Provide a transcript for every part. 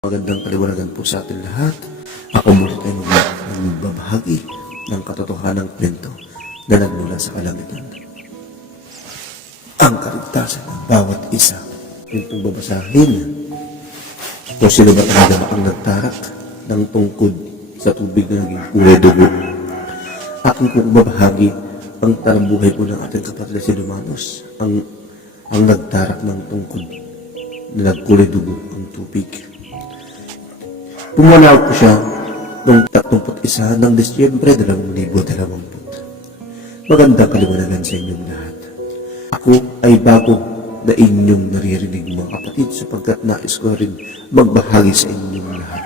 Magandang kaliwanagan po sa ating lahat. Ako muna tayo magbabahagi ng katotohanang kwento na nagmula sa kalangitan. Ang kaligtasan ng bawat isa. Kwentong babasahin kung sino ba talaga ang nagtarak ng tungkod sa tubig na naging kulay dugo. Aking kong babahagi ang talambuhay po ng ating kapatid na si Romanos, ang nagtarak ng tungkod na nagkulay dugo ang tubig. Pumanaw ko siya noong 31 ng Disyembre 2020. Magandang kaliwanagan sa inyong lahat. Ako ay bago na inyong naririnig mga kapatid sapagkat nais ko rin magbahagi sa inyong lahat.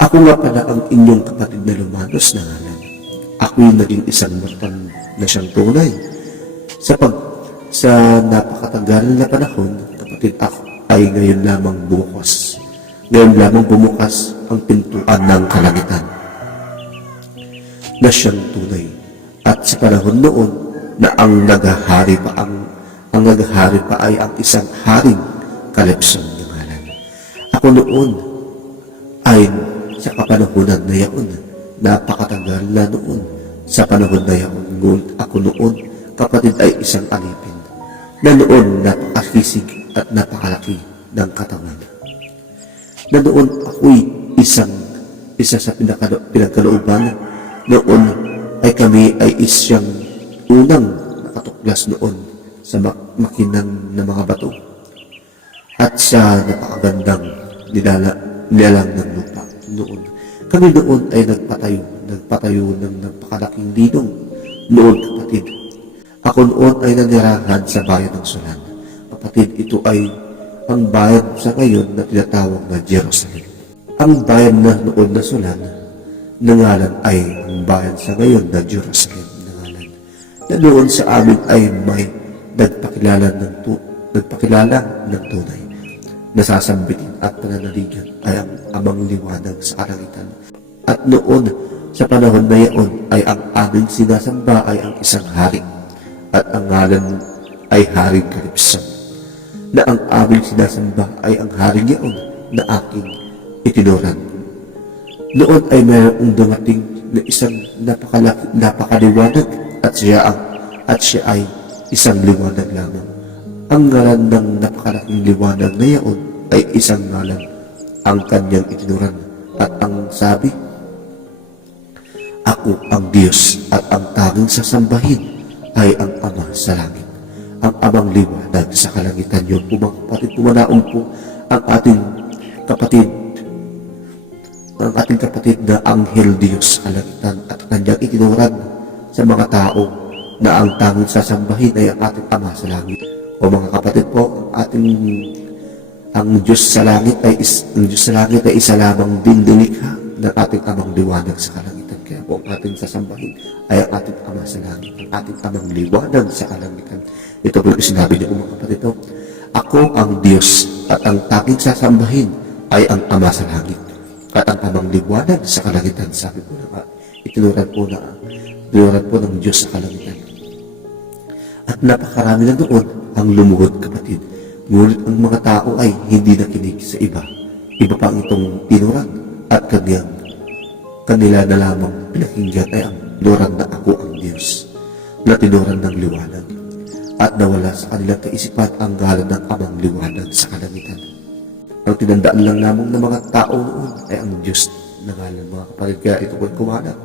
Ako nga pala ang inyong kapatid na Romanos na ngalan. Ako'y naging isang mortal na siyang tunay. Sa napakatagal na panahon, kapatid, ako ay ngayon lamang bumukas. Ngayon lamang bumukas ang pintuan ng kalangitan na siyang tunay. At sa panahon noon na ang naghahari pa ay ang isang haring Calypso ng ngalan. Ako noon ay sa kapanahonan na yaon, napakatagal na noon sa panahon na yaon. Ngunit ako noon, kapatid, ay isang alipin na noon napakasisig at napakalaki ng katawan. Na noon ako'y isa sa pinagkalooban. Noon ay kami ay isang unang nakatuklas noon sa makinang na mga bato at sa napakagandang nilalang ng lupa. Kami noon ay nagpatayo ng napakalaking dinong. Noon, kapatid, ako noon ay nanirahan sa bayan ng Sulan. Kapatid, ito ay ang bayan sa ngayon na tinatawag na Jerusalem. Ang bayan na noon na Sulan, nangalan ay ang bayan sa ngayon na Jerusalem, nangalan. Na noon sa amin ay may nagpakilala ng tunay. Nasasambitin at pananaligan ay ang amang liwanag sa kalangitan. At noon, sa panahon na yaon, ay ang aming sinasamba ay ang isang hari. At ang ngalan ay Haring Calypso. Na ang aming sinasamba ay ang haring yaon na aking itinuran. Noon ay mayroong dumating na isang napakaliwanag at siya ay isang liwanag lamang. Ang ngalan ng napakalaking liwanag na yaon ay isang ngalan, ang kanyang itinuran. At ang sabi, ako ang Diyos at ang tanging sasambahin ay ang Ama sa langit. Ang amang liwanag sa kalangitan. Yun po mga kapatid, pumanaon po ang ating kapatid na Anghel Diyos sa kalangitan at kanyang itinuran sa mga tao na ang tanging sasambahin ay ang ating Ama sa langit. O mga kapatid po, ang Diyos sa langit ay isa lamang din nilikha ng ating amang liwanag sa kalangitan. Kaya po ang ating sasambahin ay ang ating Ama sa langit, ang ating amang liwanag sa kalangitan. Ito po yung sinabi niyo mga kapatid. Ako ang Diyos at ang tanging sasambahin ay ang Ama sa langit at ang amang liwanag sa kalangitan. Sabi po na itinuran po ng Diyos sa kalangitan. At napakarami na doon ang lumuhod, kapatid. Ngunit ang mga tao ay hindi nakinig sa iba. Iba pa itong tinuran at kanila na lamang pinakinggan ay ang tinuran na ako ang Diyos, na tinuran ng liwanag. At nawala sa kanilang kaisipan ang ngalan ng amang liwanag sa kalangitan. Ang tinandaan lang lamang ng mga tao noon ay ang Diyos na ngalan, mga kapatid. Kaya ito po'y kumanak.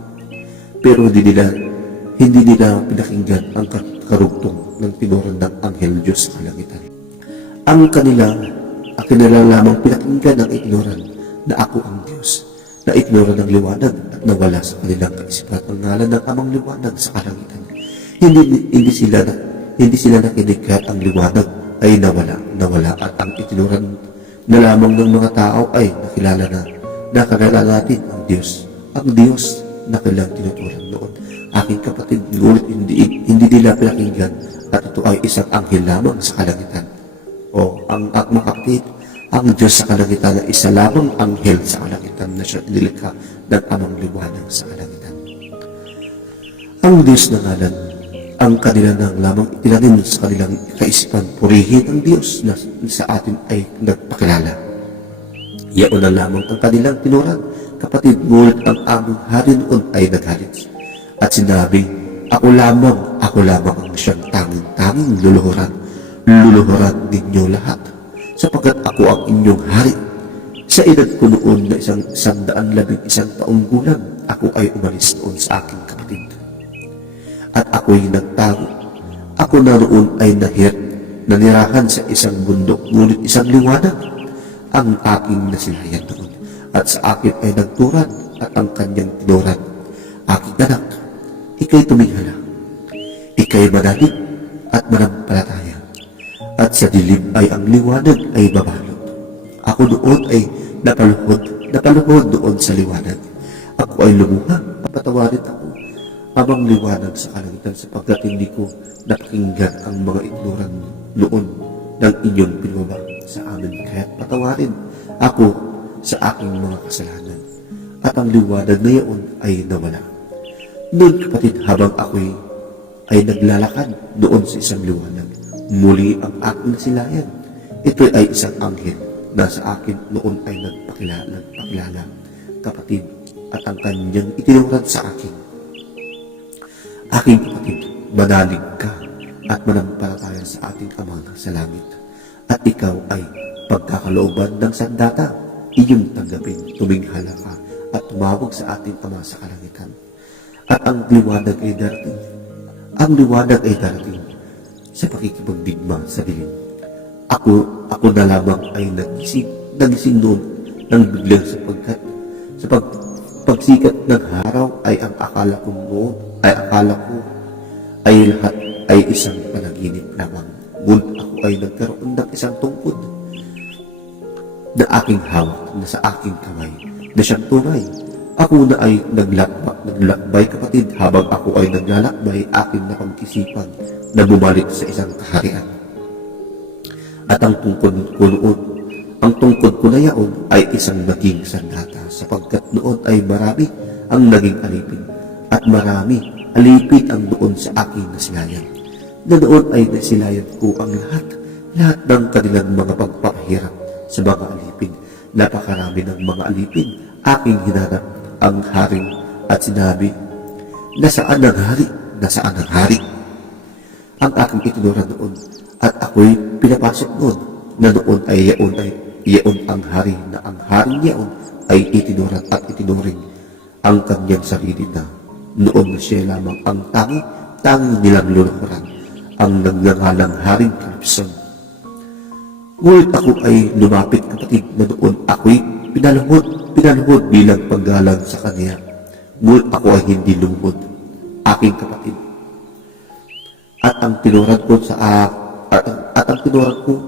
Pero hindi nila pinakinggan ang karugtong ng tinuran ng Anghel Diyos sa kalangitan. Ang kanila lamang pinakinggan ang itinuran na ako ang Diyos, na itinuran ng liwanag at nawala sa kanilang kaisipan ang ngalan ng amang liwanag sa kalangitan. Hindi sila nakinig kahit ang liwanag ay nawala at ang itinuran na lamang ng mga tao ay nakilala natin ang Diyos na kailang tinuturan noon. Aking kapatid, ngunit hindi nila pinakinggan at ito ay isang anghel lamang sa kalangitan. O ang mga kapatid, ang Diyos sa kalangitan ay isa lamang anghel sa kalangitan na siya nilikha ng amang liwanag sa kalangitan. Ang Diyos na ngalan ang kanila nang lamang itinanim sa kanilang kaisipan. Purihin ang Diyos na sa atin ay nagpakilala. Iyon na lamang ang kanilang tinuran, kapatid, ngunit ang aming hari noon ay nagalit. At sinabi, ako lamang ang siyang tanging luluhuran. Luluhuran ninyo lahat, sapagkat ako ang inyong hari. Sa edad ko noon na 111 taong gulang, ako ay umalis noon sa aking kapatid. At ako'y nagtago. Ako na roon ay nanirahan sa isang bundok, ngunit isang liwanag ang aking nasilayan noon. At sa akin ay nagturan at ang kanyang tinuran. Aking anak, ika'y tumingala. Ika'y manalig at manampalataya. At sa dilim ay ang liwanag ay babalot. Ako noon ay napaluhod doon sa liwanag. Ako ay lumuha, papatawarin ako. Amang liwanag sa kalangitan, sapagkat hindi ko napakinggan ang mga itinuran noon ng inyong pinubaba sa amin. Kaya't patawarin ako sa aking mga kasalanan. At ang liwanag na iyon ay nawala. Noon, kapatid, habang ako'y ay naglalakad doon sa isang liwanag, muli ang aking nasilayan. Ito ay isang anghel na sa akin noon ay nagpakilala, kapatid, at ang kanyang itinuran sa akin. Aking kapatid, manalig ka at manampalataya sa ating Ama sa langit. At ikaw ay pagkakalooban ng sandata, iyong tanggapin, tuminghala ka at tumawag sa ating Ama sa kalangitan. At ang liwanag ay darating. Ang liwanag ay darating sa pakikipagdigma sa dilim. Ako na lamang ay nagising noon ng biglang, sapagkat sa pagsikat ng araw ay ang akala ko ay lahat ay isang panaginip lamang. Ngunit ako ay nagkaroon ng isang tungkod na aking hawak na sa aking kamay, na siyang tunay. Ako na ay naglakbay, kapatid, habang ako ay naglalakbay, aking napag-isipan na bumalik sa isang kaharian. At ang tungkod ko na yaon ay isang naging sandata, sapagkat noon ay marami ang naging alipin, at marami alipin ang doon sa aking nasilayan. Na doon ay nasilayan ko ang lahat ng kanilang mga pagpapahirap sa mga alipin. Napakarami ng mga alipin, aking hinanap ang haring at sinabi, nasaan ang hari? Nasaan ang hari? Ang aking itinuran noon, at ako'y pinapasok noon, na noon ay yaon ang hari, na ang haring yaon ay itinuran at itinuring ang kanyang sarili, na noon na siya lamang ang tanging nilang luluhuran, ang nagngangalang haring Calypso. Ngunit ako ay lumapit, kapatid, na noon ako'y pinaluhod bilang paggalang sa kanya. Ngunit ako ay hindi lumuhod, aking kapatid. At ang tinuran ko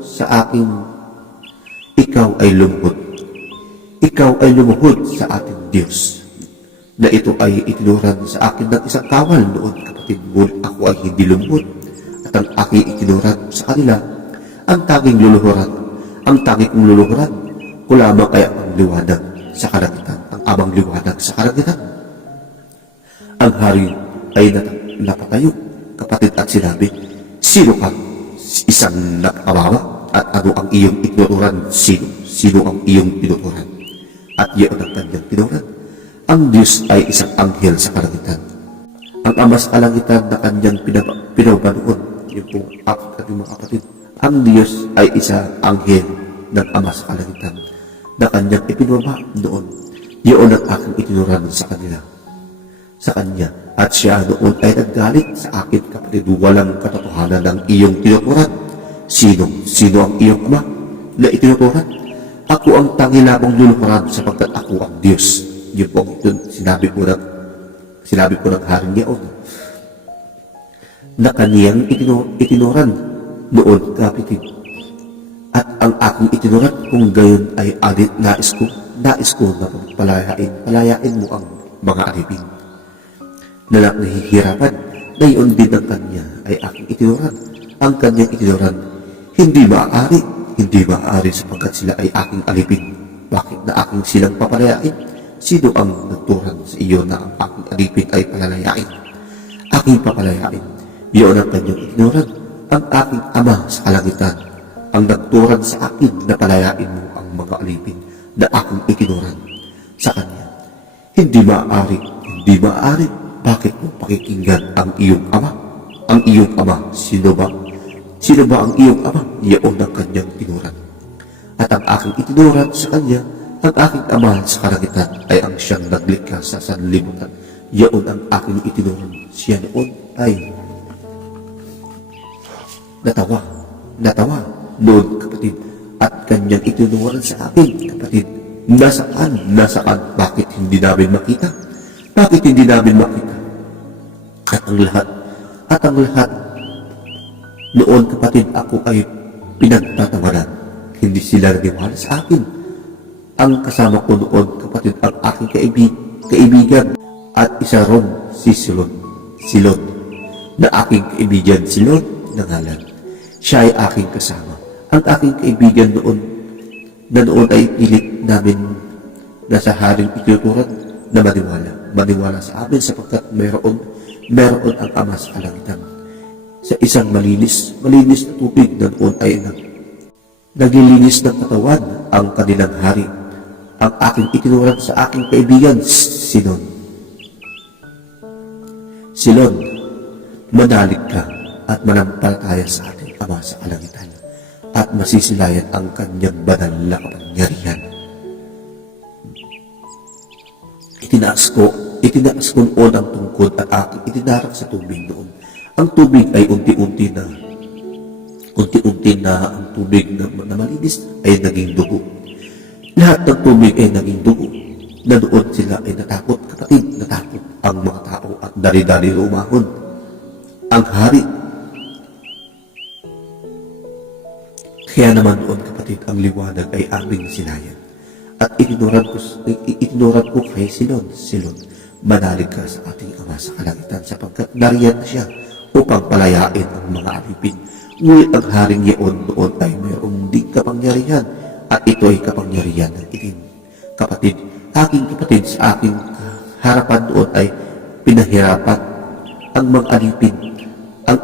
sa aking, ikaw ay lumuhod. Ikaw ay lumuhod sa ating Diyos, na ito ay itinuran sa akin ng isang kawal noon, kapatid. Ngunit ako ay hindi lumuhod. At ang aking itinuran sa kanila, ang tanging luluhuran, ko lamang ay ang liwanag sa kalangitan, ang amang liwanag sa kalangitan. Ang hari ay napatayo, kapatid, at sinabi, sino ka? Isang nakawawa? At ano ang iyong itinuran? Sino ang iyong tinuturan? At iyon ang kanyang tinuran. Ang Diyos ay isang anghel sa kalangitan. Ang Ama sa kalangitan na kanyang pinabanoon, yun po at mga kapatid. Ang Diyos ay isang anghel ng Ama sa kalangitan na kanyang ipinababa noon. Iyon ang aking itinuran sa kanya. At siya noon ay naggalit sa akin, kapatid. Walang katotohanan ng iyong tinuturan. Sino ang iyong Ama na itinuturan? Ako ang tangi lamang luluhuran, sapagkat ako ang Diyos. Yun po, sinabi ko ng haring yaon na kaniyang itinuran noon, kapatid. At ang aking itinuran, kung gayon ay nais ko na palayain mo ang mga alipin na nahihirapan. Ngayon din ang kanya ay aking itinuran. Ang kanyang itinuran, hindi maaari sapagkat sila ay aking alipin. Bakit na aking silang papalayain? Sino ang nagturan sa iyo na ang aking alipin ay palalayain? Aking papalayain. Iyon ang kanyang itinuran. Ang aking Ama sa kalangitan ang nagturan sa akin na palayain mo ang mga alipin. na aking itinuran sa kanya. Hindi maaari, hindi maaari. Bakit mo pakikinggan ang iyong ama? Ang iyong ama, sino ba? Sino ba ang iyong ama? Iyon ang kanyang tinuran. At ang aking itinuran sa kanya, ang aking ama sa kalangitan ay ang siyang naglikha sa sanlibutan. Iyon ang aking itinuran. Siya noon ay natawa noon, kapatid, at kanyang itinuran sa akin, kapatid. Nasaan? Bakit hindi namin makita? Bakit hindi namin makita? At ang lahat noon, kapatid, ako ay pinagtatawanan. Hindi sila naniwala sa akin. Ang kasama ko noon, kapatid, ang aking kaibigan at isa ron si Silon, na aking kaibigan Silon na ngalan. Siya ay aking kasama. Ang aking kaibigan noon ay pilit namin na sa haring ituturan na maniwala sa amin sapagkat mayroon ang ama sa kalangitan. Sa isang malinis na tubig na noon ay naglilinis ng katawan ang kanilang hari. Ang aking itinuran sa aking kaibigan Silon, manalig ka at manampalataya sa ating ama sa kalangitan at masisilayan ang kanyang banal na kapangyarihan. Itinaas ko noon ang tungkod at aking itinarak sa tubig noon. Ang tubig ay unti-unti na ang tubig na malinis ay naging dugo. Lahat ng tubig ay naging dugo. Na doon sila ay natakot, kapatid, natakot ang mga tao at dali-dali umahon. Ang hari. Kaya naman noon, kapatid, ang liwanag ay aming silayan. At itinuran ko kay Silon, manalig ka sa ating ama sa kalangitan sapagkat nariyan siya upang palayain ang mga alipin. Ngunit ang haring iyon noon ay mayroong di kapangyarihan at ito ay kapangyarihan ng itim. Kapatid, aking kapatid, sa aking harapan noon ay pinahirapan ang mga alipin. Ang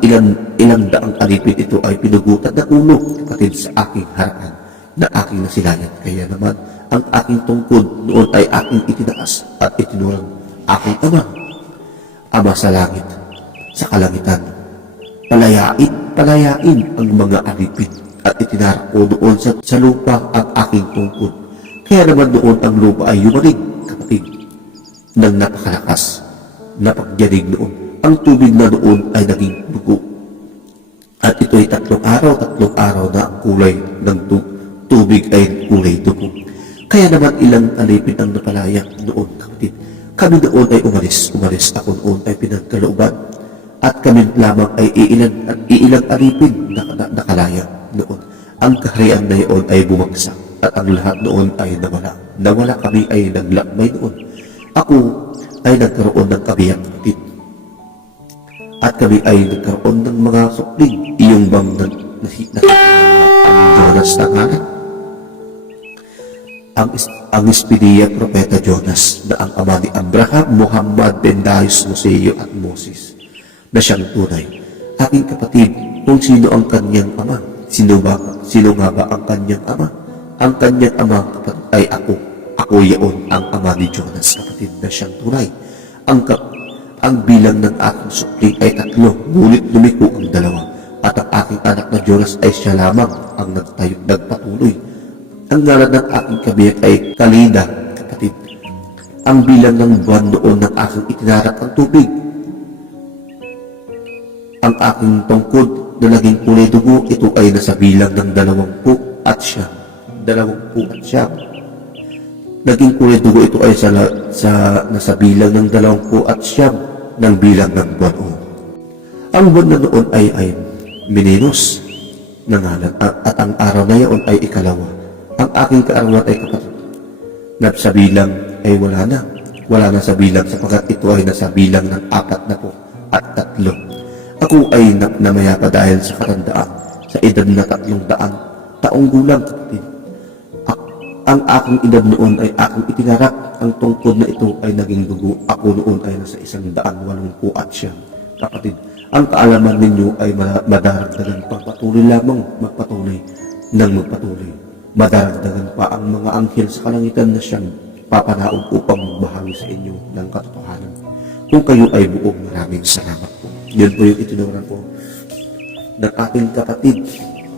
ilang daang alipin ito ay pinugutan ng ulo, kapatid, sa aking harapan na aking nasilayan. Kaya naman, ang aking tungkod noon ay aking itinaas at itinurang aking ama sa langit, sa kalangitan. Palayain ang mga alipin at itinarak ko doon sa lupa ang aking tungkod. Kaya naman noon ang lupa ay yumanig, kapatid, ng napakalakas na pagyanig noon. Ang tubig na noon ay naging dugo. At ito ay tatlong araw na ang kulay ng tubig ay kulay dugo. Kaya naman ilang alipin ang napalaya noon, kapatid. Kami noon ay umalis. Ako noon ay pinagkalooban. At kami lamang ay iilang alipin na nakalaya noon. Ang kaharian na iyon ay bumagsak. At ang lahat noon ay nawala. Kami ay naglakbay noon. Ako ay nagkaroon ng kabiyak, kapatid. At kami ay nagkaroon ng mga supling. Iyong bang ang Jonas na ngalan? Ang Espidia Propeta Jonas na ang ama ni Abraham, Muhammad, Bendayos, Moseo at Moses na siyang tunay. Aking kapatid, kung sino ang kanyang ama, sino nga ba ang kanyang ama? Ang kanyang ama, kapatid, ay ako. Ako yaon ang ama ni Jonas, kapatid, na siyang tunay. Ang bilang ng aking supling ay 3, ngunit lumiko ang 2. At ang aking anak na Jonas ay siya lamang ang nagpatuloy. Ang ngalan ng aking kabiyak ay Kalida, kapatid. Ang bilang ng buwan noon ng aking itinarak ang tubig. Ang aking tungkod na naging kulay dugo, ito ay nasa bilang ng 20 at siyam. Naging kulay dugo ito ay nasa bilang ng 20 at siyam ng bilang ng buwan. Ang buwan na noon ay Mineros na ngalan at ang araw na iyon ay 2. Ang aking kaarawan ay, kapatid, na sa bilang ay wala na sa bilang sapagkat ito ay nasa bilang ng 40 at 3. Ako ay namayapa dahil sa katandaan sa edad na 300 taong gulang, kapatid. Ang aking edad noon ay aking itinarak. Ang tungkod na ito ay naging dugo. Ako noon ay nasa 180 at siyam, kapatid. Ang kaalaman ninyo ay madaragdagan pagpatuloy lamang magpatuloy. Madadagdagan pa ang mga anghel sa kalangitan na siyang papanaog upang magbahagi sa inyo ng katotohanan. Kung kayo ay buong, maraming salamat po. Yun po yung itinuran po ng ating kapatid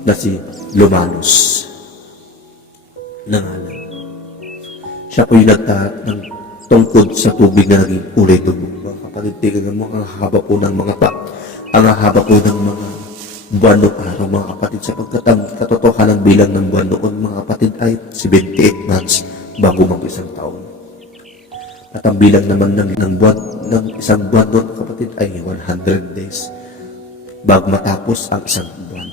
na si Lumanos na ngalan. Siya po yung ng tungkod sa tubig na naging ulay dugo. Mga kapatid, tingnan mo, ang haba po ng mga ang haba po ng mga buwan noong araw, mga kapatid, sapagkat ang katotohanan bilang ng buwan noon, mga kapatid, ay 78 months bago mag-isang taon. At ang bilang naman ng buwan, ng isang buwan noon, kapatid, ay 100 days bago matapos ang isang buwan.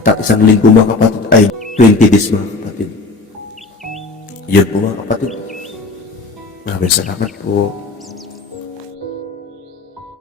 At ang isang linggo, mga kapatid, ay 20 days, mga kapatid. Yun po, mga kapatid. Maraming salamat po.